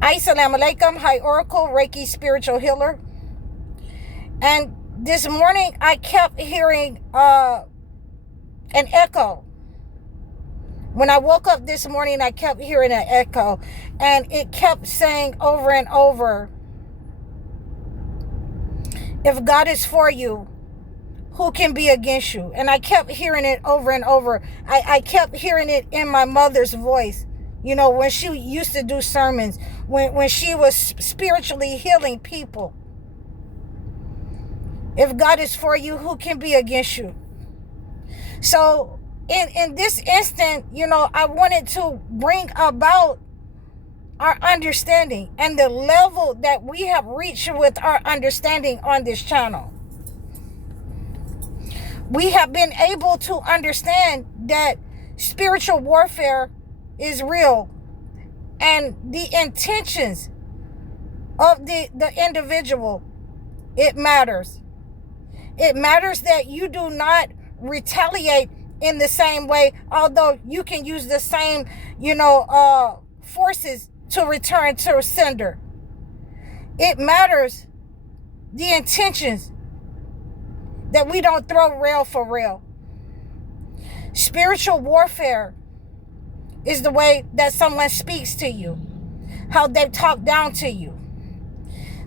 Assalamu alaikum. Hi, Oracle, Reiki spiritual healer. And this morning I kept hearing an echo. When I woke up this morning, I kept hearing an echo, and it kept saying over and over, if God is for you, who can be against you? And I kept hearing it over and over. I kept hearing it in my mother's voice. You know, when she used to do sermons, when she was spiritually healing people. If God is for you, who can be against you? So in this instant, you know, I wanted to bring about our understanding and the level that we have reached with our understanding on this channel. We have been able to understand that spiritual warfare is real, and the intentions of the individual, it matters. It matters that you do not retaliate in the same way, although you can use the same, forces to return to sender. It matters the intentions, that we don't throw rail for rail. Spiritual warfare is the way that someone speaks to you, how they talk down to you.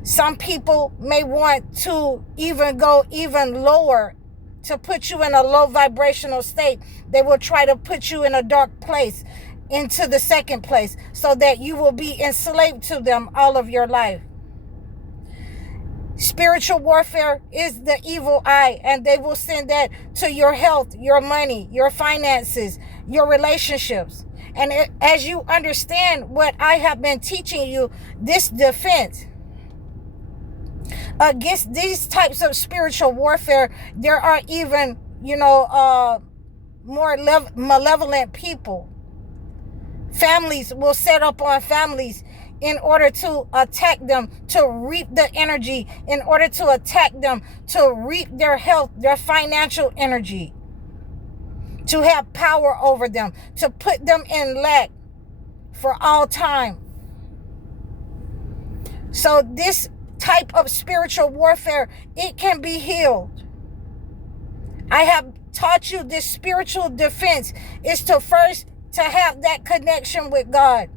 Some people may want to even go even lower to put you in a low vibrational state. They will try to put you in a dark place, into the second place, so that you will be enslaved to them all of your life. Spiritual warfare is the evil eye, and they will send that to your health, your money, your finances, your relationships. And as you understand what I have been teaching you, this defense against these types of spiritual warfare, there are even, more malevolent people. Families will set up on families in order to attack them, to reap the energy, in order to attack them, to reap their health, their financial energy, to have power over them, to put them in lack for all time. So this type of spiritual warfare, it can be healed. I have taught you this spiritual defense is to first to have that connection with God,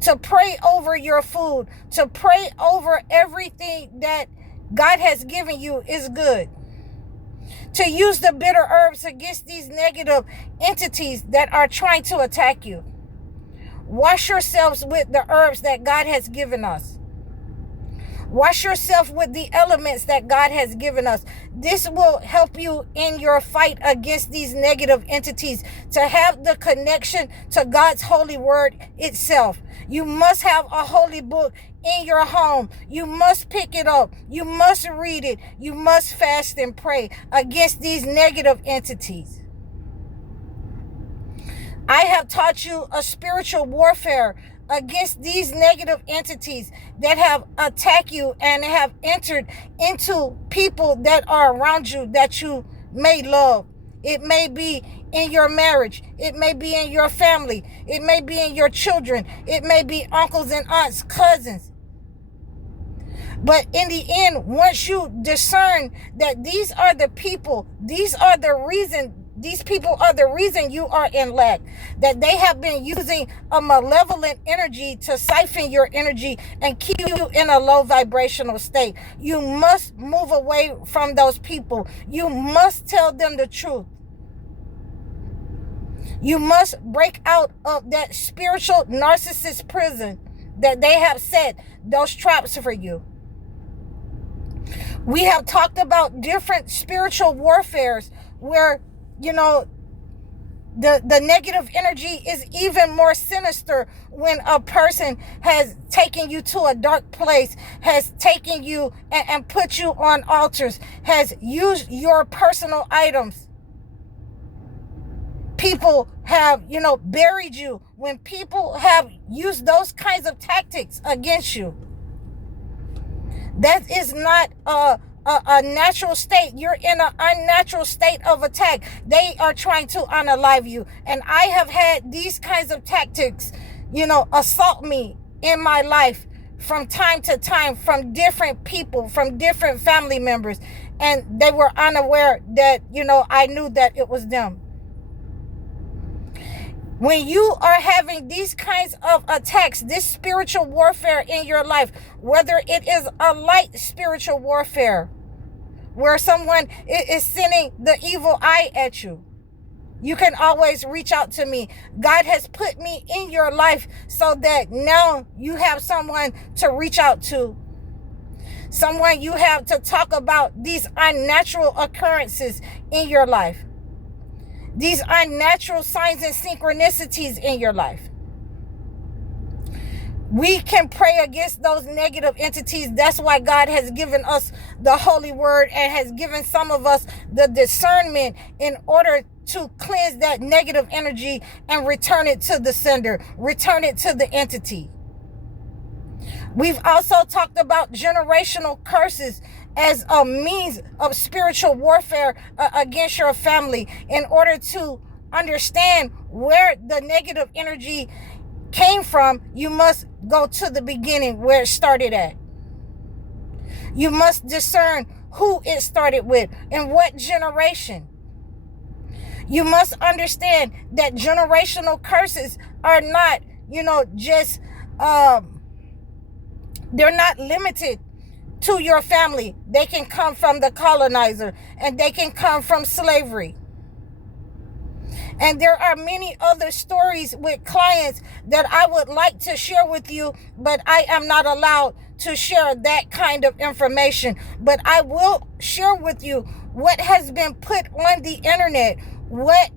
to pray over your food, to pray over everything that God has given you is good. To use the bitter herbs against these negative entities that are trying to attack you. Wash yourselves with the herbs that God has given us. Wash yourself with the elements that God has given us. This will help you in your fight against these negative entities, to have the connection to God's holy word itself. You must have a holy book in your home. You must pick it up. You must read it. You must fast and pray against these negative entities. I have taught you a spiritual warfare against these negative entities that have attacked you and have entered into people that are around you that you may love. It may be in your marriage. It may be in your family. It may be in your children. It may be uncles and aunts, cousins. But in the end, once you discern that these are the people, these people are the reason you are in lack, that they have been using a malevolent energy to siphon your energy and keep you in a low vibrational state. You must move away from those people. You must tell them the truth. You must break out of that spiritual narcissist prison that they have set those traps for you. We have talked about different spiritual warfares where, the negative energy is even more sinister when a person has taken you to a dark place, has taken you and put you on altars, has used your personal items. People have, buried you. When people have used those kinds of tactics against you, that is not a natural state. You're in an unnatural state of attack. They are trying to unalive you. And I have had these kinds of tactics, assault me in my life from time to time from different people, from different family members, and they were unaware that, I knew that it was them. When you are having these kinds of attacks, this spiritual warfare in your life, whether it is a light spiritual warfare, where someone is sending the evil eye at you, you can always reach out to me. God has put me in your life so that now you have someone to reach out to. Someone you have to talk about these unnatural occurrences in your life. These unnatural signs and synchronicities in your life. We can pray against those negative entities. That's why God has given us the Holy Word and has given some of us the discernment in order to cleanse that negative energy and return it to the sender, return it to the entity. We've also talked about generational curses as a means of spiritual warfare against your family. In order to understand where the negative energy came from, you must go to the beginning, where it started at. You must discern who it started with and what generation. You must understand that generational curses are not, just, they're not limited to your family. They can come from the colonizer, and they can come from slavery. And there are many other stories with clients that I would like to share with you, but I am not allowed to share that kind of information. But I will share with you what has been put on the internet, what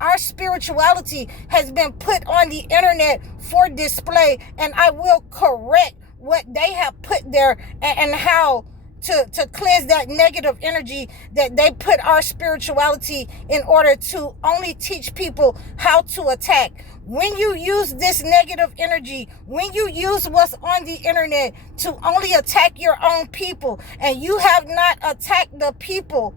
our spirituality has been put on the internet for display, and I will correct what they have put there and how to cleanse that negative energy that they put our spirituality in order to only teach people how to attack. When you use this negative energy, when you use what's on the internet to only attack your own people, and you have not attacked the people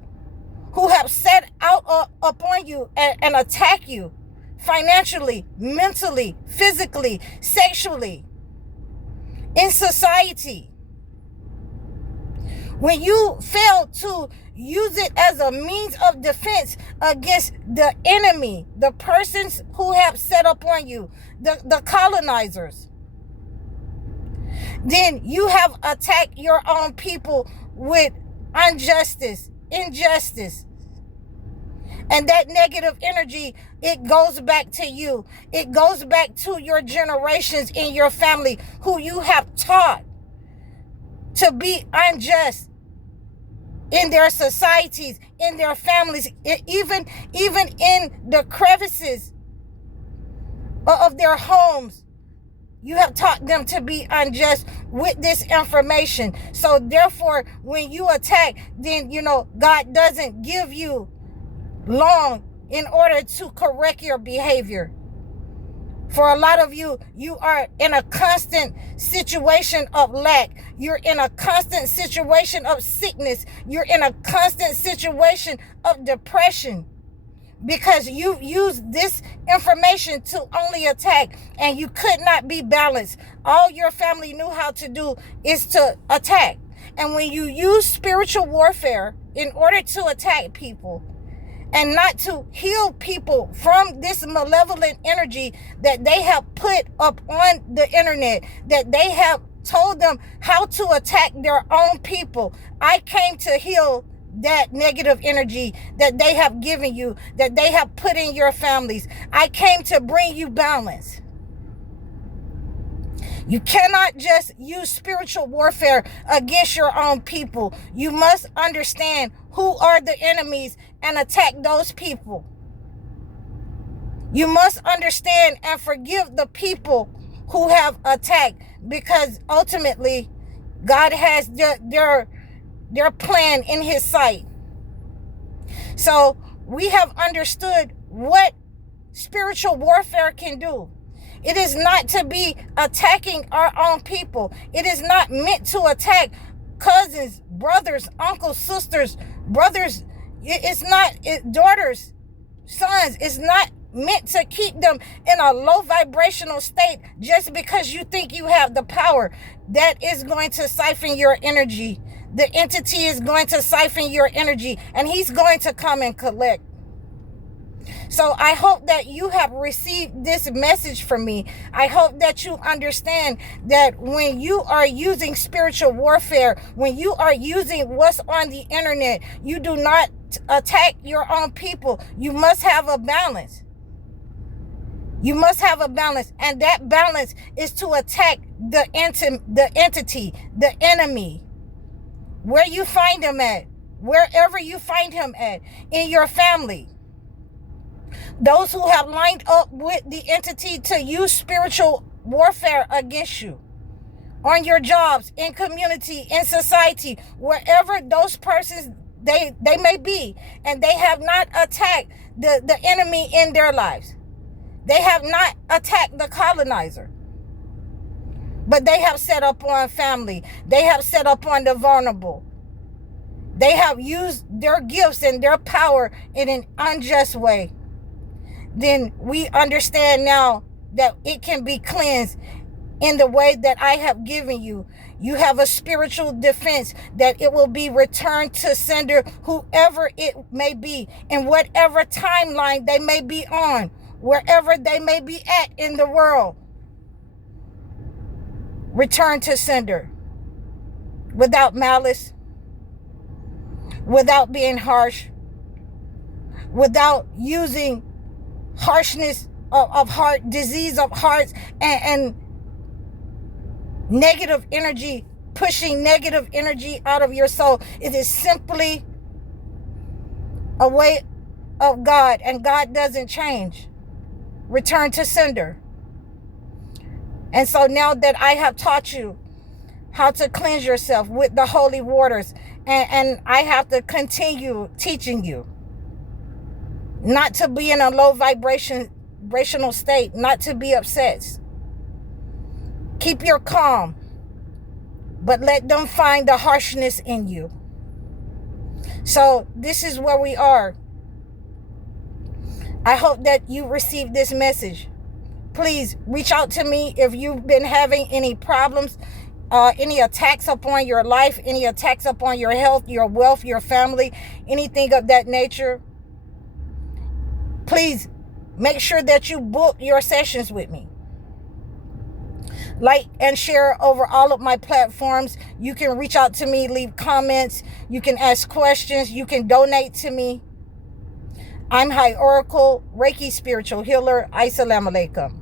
who have set out upon you and attack you financially, mentally, physically, sexually, in society, when you fail to use it as a means of defense against the enemy, the persons who have set up on you, the colonizers, then you have attacked your own people with injustice. And that negative energy, it goes back to you. It goes back to your generations in your family who you have taught to be unjust in their societies, in their families, even in the crevices of their homes. You have taught them to be unjust with this information. So therefore, when you attack, then, God doesn't give you long in order to correct your behavior. For a lot of you, you are in a constant situation of lack. You're in a constant situation of sickness. You're in a constant situation of depression because you used this information to only attack, and you could not be balanced. All your family knew how to do is to attack. And when you use spiritual warfare in order to attack people, and not to heal people from this malevolent energy that they have put up on the internet, that they have told them how to attack their own people. I came to heal that negative energy that they have given you, that they have put in your families. I came to bring you balance. You cannot just use spiritual warfare against your own people. You must understand who are the enemies and attack those people. You must understand and forgive the people who have attacked, because ultimately God has their plan in his sight. So we have understood what spiritual warfare can do. It is not to be attacking our own people. It is not meant to attack cousins, brothers, uncles, sisters, brothers. It's not daughters, sons. It's not meant to keep them in a low vibrational state just because you think you have the power. That is going to siphon your energy. The entity is going to siphon your energy, and he's going to come and collect. So I hope that you have received this message from me. I hope that you understand that when you are using spiritual warfare, when you are using what's on the internet, you do not attack your own people. You must have a balance. You must have a balance, and that balance is to attack the entity, the enemy, where you find him at, wherever you find him at, in your family. Those who have lined up with the entity to use spiritual warfare against you, on your jobs, in community, in society, wherever those persons they may be, and they have not attacked the enemy in their lives. They have not attacked the colonizer, but they have set up on family. They have set up on the vulnerable. They have used their gifts and their power in an unjust way. Then we understand now that it can be cleansed in the way that I have given you. You have a spiritual defense that it will be returned to sender, whoever it may be, in whatever timeline they may be on, wherever they may be at in the world. Return to sender without malice, without being harsh, without using harshness of heart, disease of hearts, and negative energy, pushing negative energy out of your soul. It is simply a way of God, and God doesn't change. Return to sender. And so now that I have taught you how to cleanse yourself with the holy waters, and I have to continue teaching you not to be in a low vibrational state, not to be upset. Keep your calm, but let them find the harshness in you. So this is where we are. I hope that you received this message. Please reach out to me if you've been having any problems, any attacks upon your life, any attacks upon your health, your wealth, your family, anything of that nature. Please make sure that you book your sessions with me. Like and share over all of my platforms. You can reach out to me, leave comments. You can ask questions. You can donate to me. I'm High Oracle, Reiki Spiritual Healer. Assalamu alaikum.